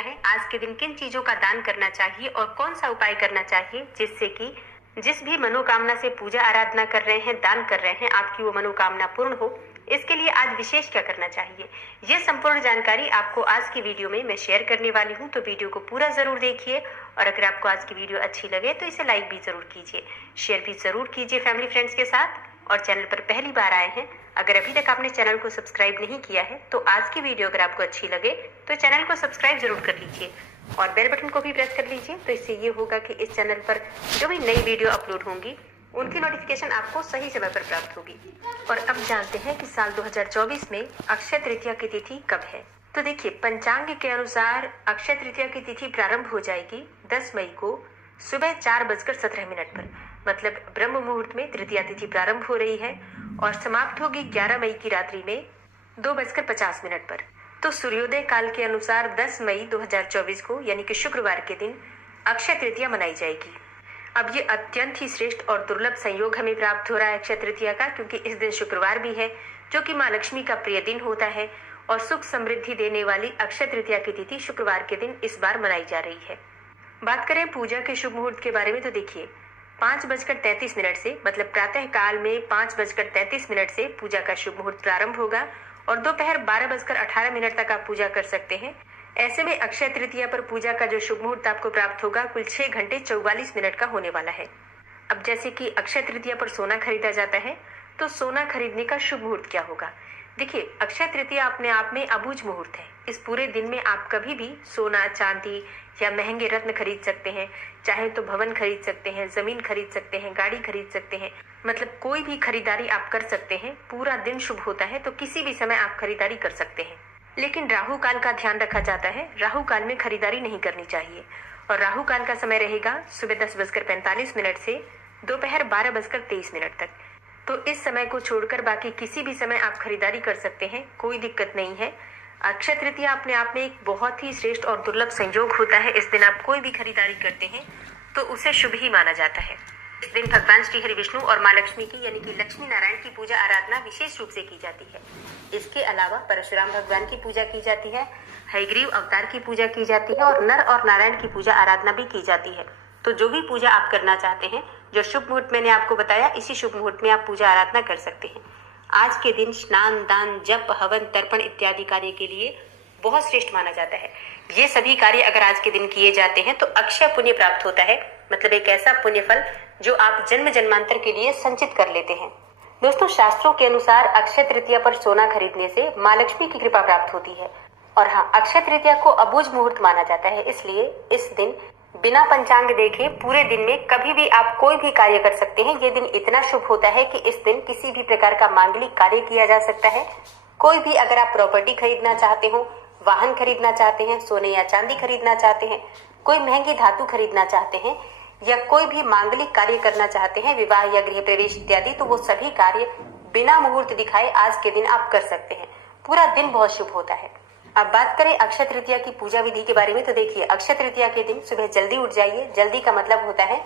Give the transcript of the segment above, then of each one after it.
है आज के दिन किन चीजों का दान करना चाहिए और कौन सा उपाय करना चाहिए जिससे कि जिस भी मनोकामना से पूजा आराधना कर रहे हैं, दान कर रहे हैं, आपकी वो मनोकामना पूर्ण हो। इसके लिए आज विशेष क्या करना चाहिए, ये संपूर्ण जानकारी आपको आज की वीडियो में मैं शेयर करने वाली हूँ। तो वीडियो को पूरा जरूर देखिए और अगर आपको आज की वीडियो अच्छी लगे तो इसे लाइक भी जरूर कीजिए, शेयर भी जरूर कीजिए फैमिली फ्रेंड्स के साथ। और चैनल पर पहली बार आए हैं, अगर अभी तक आपने चैनल को सब्सक्राइब नहीं किया है तो आज की वीडियो अगर आपको अच्छी लगे तो चैनल को सब्सक्राइब जरूर कर लीजिए और बेल बटन को भी प्रेस कर लीजिए। तो इससे ये होगा कि इस चैनल पर जो भी नई वीडियो अपलोड होंगी उनकी नोटिफिकेशन आपको सही समय पर प्राप्त होगी। और अब जानते हैं कि साल 2024 में अक्षय तृतीया की तिथि कब है। तो देखिए, पंचांग के अनुसार अक्षय तृतीया की तिथि प्रारंभ हो जाएगी 10 मई को सुबह 4:17 पर, मतलब ब्रह्म मुहूर्त में तृतीया तिथि प्रारंभ हो रही है और समाप्त होगी 11 मई की रात्रि में 2:50 पर। तो सूर्योदय काल के अनुसार 10 मई 2024 को यानी कि शुक्रवार के दिन अक्षय तृतीया मनाई जाएगी। अब ये अत्यंत ही श्रेष्ठ और दुर्लभ संयोग हमें प्राप्त हो रहा है अक्षय तृतीया का, क्योंकि इस दिन शुक्रवार भी है जो कि माँ लक्ष्मी का प्रिय दिन होता है और सुख समृद्धि देने वाली अक्षय तृतीया की तिथि शुक्रवार के दिन इस बार मनाई जा रही है। बात करें पूजा के शुभ मुहूर्त के बारे में तो देखिए, 5:33 से मतलब प्रातः काल में 5:33 से पूजा का शुभ मुहूर्त प्रारंभ होगा और दोपहर 12:18 तक आप पूजा कर सकते हैं। ऐसे में अक्षय तृतीया पर पूजा का जो शुभ मुहूर्त आपको प्राप्त होगा कुल 6 घंटे 44 मिनट का होने वाला है। अब जैसे कि अक्षय तृतीया पर सोना खरीदा जाता है, तो सोना खरीदने का शुभ मुहूर्त क्या होगा। देखिए, अक्षय तृतीया अपने आप में अबूझ मुहूर्त है। इस पूरे दिन में आप कभी भी सोना, चांदी या महंगे रत्न खरीद सकते हैं, चाहे तो भवन खरीद सकते हैं, जमीन खरीद सकते हैं, गाड़ी खरीद सकते हैं, मतलब कोई भी खरीदारी आप कर सकते हैं। पूरा दिन शुभ होता है तो किसी भी समय आप खरीदारी कर सकते हैं। लेकिन राहु काल का ध्यान रखा जाता है, राहु काल में खरीदारी नहीं करनी चाहिए और राहु काल का समय रहेगा सुबह 10:45 से दोपहर 12:23 तक। तो इस समय को छोड़कर बाकी किसी भी समय आप खरीदारी कर सकते हैं, कोई दिक्कत नहीं है। अक्षय तृतीया अपने आप में एक बहुत ही श्रेष्ठ और दुर्लभ संयोग होता है। इस दिन आप कोई भी खरीदारी करते हैं तो उसे शुभ ही माना जाता है। इस दिन भगवान श्री हरि विष्णु और माँ लक्ष्मी की यानी कि लक्ष्मी नारायण की पूजा आराधना विशेष रूप से की जाती है। इसके अलावा परशुराम भगवान की पूजा की जाती है, हयग्रीव अवतार की पूजा की जाती है और नर और नारायण की पूजा आराधना भी की जाती है। तो जो भी पूजा आप करना चाहते हैं, जो शुभ मुहूर्त मैंने आपको बताया, इसी शुभ मुहूर्त में आप पूजा आराधना कर सकते हैं। आज के दिन स्नान, दान, जप, हवन, तर्पण इत्यादि कार्य के लिए बहुत श्रेष्ठ माना जाता है। ये सभी कार्य अगर आज के दिन किए जाते हैं तो अक्षय पुण्य प्राप्त होता है, मतलब एक ऐसा पुण्य फल जो आप जन्म जन्मांतर के लिए संचित कर लेते हैं। दोस्तों, शास्त्रों के अनुसार अक्षय तृतीया पर सोना खरीदने से माँ लक्ष्मी की कृपा प्राप्त होती है। और हाँ, अक्षय तृतीया को अबूझ मुहूर्त माना जाता है, इसलिए इस दिन बिना पंचांग देखे पूरे दिन में कभी भी आप कोई भी कार्य कर सकते हैं। ये दिन इतना शुभ होता है कि इस दिन किसी भी प्रकार का मांगलिक कार्य किया जा सकता है। कोई भी अगर आप प्रॉपर्टी खरीदना चाहते हो, वाहन खरीदना चाहते हैं, सोने या चांदी खरीदना चाहते हैं, कोई महंगी धातु खरीदना चाहते हैं या कोई भी मांगलिक कार्य करना चाहते हैं, विवाह या गृह प्रवेश इत्यादि, तो वो सभी कार्य बिना मुहूर्त दिखाए आज के दिन आप कर सकते हैं। पूरा दिन बहुत शुभ होता है। अब बात करें अक्षय तृतीया की पूजा विधि के बारे में तो देखिए, अक्षय तृतीया के दिन सुबह जल्दी उठ जाइए। जल्दी का मतलब होता है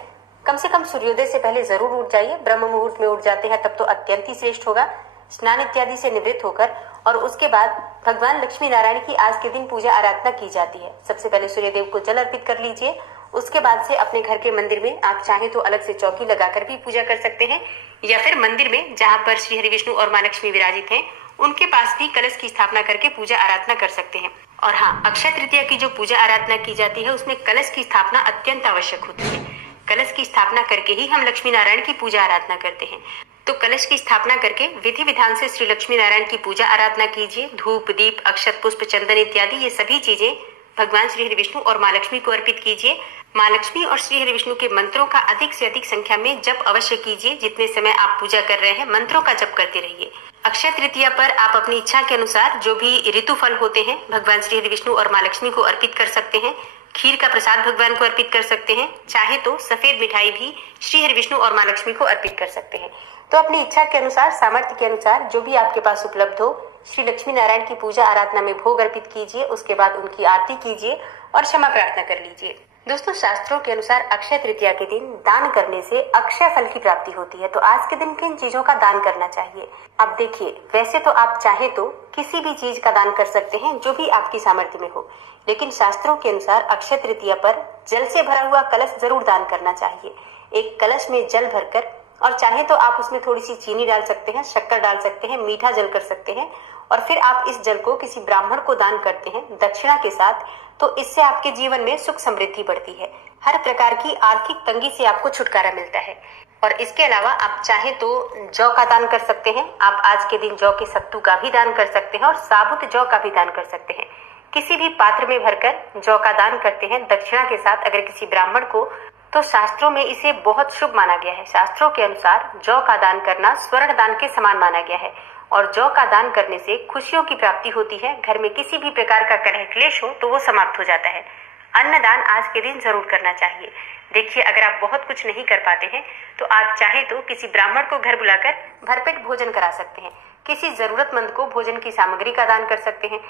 कम से कम सूर्योदय से पहले जरूर उठ जाइए। ब्रह्म मुहूर्त में उठ जाते हैं तब तो अत्यंत ही श्रेष्ठ होगा। स्नान इत्यादि से निवृत्त होकर और उसके बाद भगवान लक्ष्मी नारायण की आज के दिन पूजा आराधना की जाती है। सबसे पहले सूर्यदेव को जल अर्पित कर लीजिए। उसके बाद से अपने घर के मंदिर में आप चाहे तो अलग से चौकी लगाकर भी पूजा कर सकते हैं या फिर मंदिर में जहाँ पर श्री हरि विष्णु और माँ लक्ष्मी विराजित हैं उनके पास भी कलश की स्थापना करके पूजा आराधना कर सकते हैं। और हाँ, अक्षय तृतीया की जो पूजा आराधना की जाती है उसमें कलश की स्थापना अत्यंत आवश्यक होती है। कलश की स्थापना करके ही हम लक्ष्मी नारायण की पूजा आराधना करते हैं। तो कलश की स्थापना करके विधि विधान से श्री लक्ष्मी नारायण की पूजा आराधना कीजिए। धूप, दीप, अक्षत, पुष्प, चंदन इत्यादि ये सभी चीजें भगवान श्री हरि विष्णु और माँ लक्ष्मी को अर्पित कीजिए। माँ लक्ष्मी और श्री हरि विष्णु के मंत्रों का अधिक से अधिक संख्या में जप अवश्य कीजिए। जितने समय आप पूजा कर रहे हैं मंत्रों का जप करते रहिए। अक्षय तृतीया पर आप अपनी इच्छा के अनुसार जो भी ऋतु फल होते हैं भगवान श्री हरि विष्णु और माँ लक्ष्मी को अर्पित कर सकते हैं। खीर का प्रसाद भगवान को अर्पित कर सकते हैं, चाहे तो सफेद मिठाई भी श्री हरि विष्णु और माँ लक्ष्मी को अर्पित कर सकते हैं। तो अपनी इच्छा के अनुसार, सामर्थ्य के अनुसार जो भी आपके पास उपलब्ध हो, श्री लक्ष्मी नारायण की पूजा आराधना में भोग अर्पित कीजिए। उसके बाद उनकी आरती कीजिए और क्षमा प्रार्थना कर लीजिए। दोस्तों, शास्त्रों के अनुसार अक्षय तृतीया के दिन दान करने से अक्षय फल की प्राप्ति होती है। तो आज के दिन किन चीजों का दान करना चाहिए? अब देखिए, वैसे तो आप चाहे तो किसी भी चीज का दान कर सकते हैं जो भी आपकी सामर्थ्य में हो, लेकिन शास्त्रों के अनुसार अक्षय तृतीया पर जल से भरा हुआ कलश जरूर दान करना चाहिए। एक कलश में जल भरकर, और चाहे तो आप उसमें थोड़ी सी चीनी डाल सकते हैं, शक्कर डाल सकते हैं, मीठा जल कर सकते हैं, और फिर आप इस जल को किसी ब्राह्मण को दान करते हैं दक्षिणा के साथ। तो इससे आपके जीवन में सुख समृद्धि बढ़ती है, हर प्रकार की आर्थिक तंगी से आपको छुटकारा मिलता है। और इसके अलावा आप चाहे तो जौ का दान कर सकते हैं। आप आज के दिन जौ के सत्तू का भी दान कर सकते हैं और साबुत जौ का भी दान कर सकते हैं। किसी भी पात्र में भरकर जौ का दान करते हैं दक्षिणा के साथ अगर किसी ब्राह्मण को, तो शास्त्रों में इसे बहुत शुभ माना गया है। शास्त्रों के अनुसार जौ का दान करना स्वर्ण दान के समान माना गया है, और जौ का दान करने से खुशियों की प्राप्ति होती है। घर में किसी भी प्रकार का कलह क्लेश हो तो वो समाप्त हो जाता है। अन्नदान आज के दिन जरूर करना चाहिए। देखिए, अगर आप बहुत कुछ नहीं कर पाते हैं तो आप चाहे तो किसी ब्राह्मण को घर बुलाकर भरपेट भोजन करा सकते हैं। किसी जरूरतमंद को भोजन की सामग्री का दान कर सकते हैं,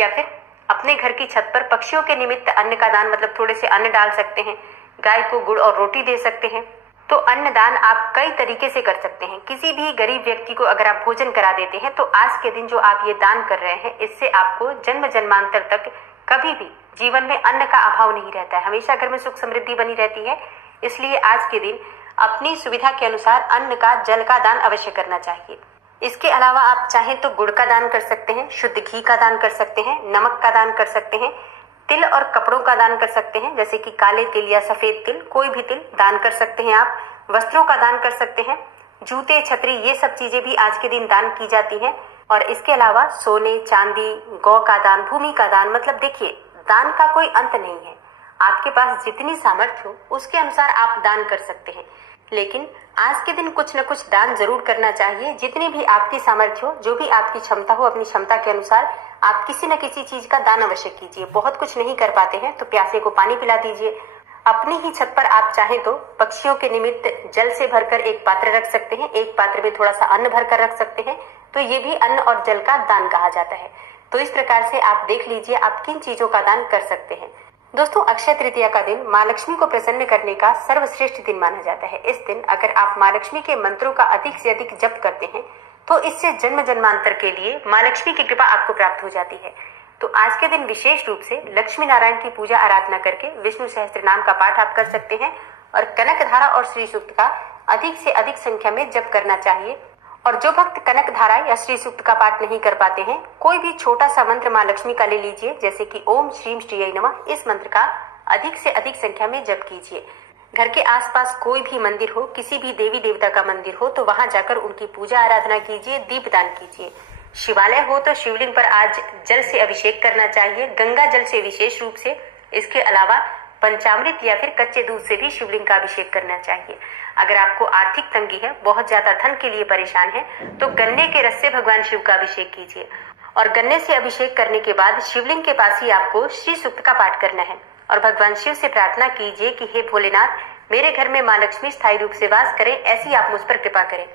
या फिर अपने घर की छत पर पक्षियों के निमित्त अन्न का दान, मतलब थोड़े से अन्न डाल सकते हैं। गाय को गुड़ और रोटी दे सकते हैं। तो अन्नदान आप कई तरीके से कर सकते हैं। किसी भी गरीब व्यक्ति को अगर आप भोजन करा देते हैं तो आज के दिन जो आप ये दान कर रहे हैं, इससे आपको जन्म जन्मांतर तक कभी भी जीवन में अन्न का अभाव नहीं रहता है। हमेशा घर में सुख समृद्धि बनी रहती है। इसलिए आज के दिन अपनी सुविधा के अनुसार अन्न का, जल का दान अवश्य करना चाहिए। इसके अलावा आप चाहें तो गुड़ का दान कर सकते हैं, शुद्ध घी का दान कर सकते हैं, नमक का दान कर सकते हैं, तिल और कपड़ों का दान कर सकते हैं, जैसे कि काले तिल या सफेद तिल, कोई भी तिल दान कर सकते हैं आप। वस्त्रों का दान कर सकते हैं, जूते, छतरी, ये सब चीजें भी आज के दिन दान की जाती हैं। और इसके अलावा सोने, चांदी, गौ का दान, भूमि का दान, मतलब देखिए, दान का कोई अंत नहीं है। आपके पास जितनी सामर्थ्य हो उसके अनुसार आप दान कर सकते हैं, लेकिन आज के दिन कुछ न कुछ दान जरूर करना चाहिए। जितनी भी आपकी सामर्थ्य हो, जो भी आपकी क्षमता हो, अपनी क्षमता के अनुसार आप किसी न किसी चीज का दान अवश्य कीजिए। बहुत कुछ नहीं कर पाते हैं तो प्यासे को पानी पिला दीजिए। अपनी ही छत पर आप चाहें तो पक्षियों के निमित्त जल से भरकर एक पात्र रख सकते हैं, एक पात्र में थोड़ा सा अन्न भरकर रख सकते हैं। तो ये भी अन्न और जल का दान कहा जाता है। तो इस प्रकार से आप देख लीजिए आप किन चीजों का दान कर सकते हैं। दोस्तों, अक्षय तृतीया का दिन माँ लक्ष्मी को प्रसन्न करने का सर्वश्रेष्ठ दिन माना जाता है। इस दिन अगर आप माँ लक्ष्मी के मंत्रों का अधिक से अधिक जप करते हैं तो इससे जन्म जन्मांतर के लिए माँ लक्ष्मी की कृपा आपको प्राप्त हो जाती है। तो आज के दिन विशेष रूप से लक्ष्मी नारायण की पूजा आराधना करके विष्णु सहस्त्र नाम का पाठ आप कर सकते हैं, और कनक धारा और श्री सूक्त का अधिक से अधिक संख्या में जप करना चाहिए। और जो भक्त कनक धारा या श्री सूक्त का पाठ नहीं कर पाते हैं, कोई भी छोटा सा मंत्र माँ लक्ष्मी का ले लीजिए, जैसे कि ओम श्रीम श्रीयै नमः। इस मंत्र का अधिक से अधिक संख्या में जप कीजिए। घर के आसपास कोई भी मंदिर हो, किसी भी देवी देवता का मंदिर हो, तो वहां जाकर उनकी पूजा आराधना कीजिए, दीपदान कीजिए। शिवालय हो तो शिवलिंग पर आज जल से अभिषेक करना चाहिए, गंगा जल से विशेष रूप से। इसके अलावा पंचामृत या फिर कच्चे दूध से भी शिवलिंग का अभिषेक करना चाहिए। अगर आपको आर्थिक तंगी है, बहुत ज्यादा धन के लिए परेशान है, तो गन्ने के रस से भगवान शिव का अभिषेक कीजिए। और गन्ने से अभिषेक करने के बाद शिवलिंग के पास ही आपको श्री सूक्त का पाठ करना है, और भगवान शिव से प्रार्थना कीजिए कि हे भोलेनाथ, मेरे घर में माँ लक्ष्मी स्थायी रूप से वास करें, ऐसी आप मुझ पर कृपा करें।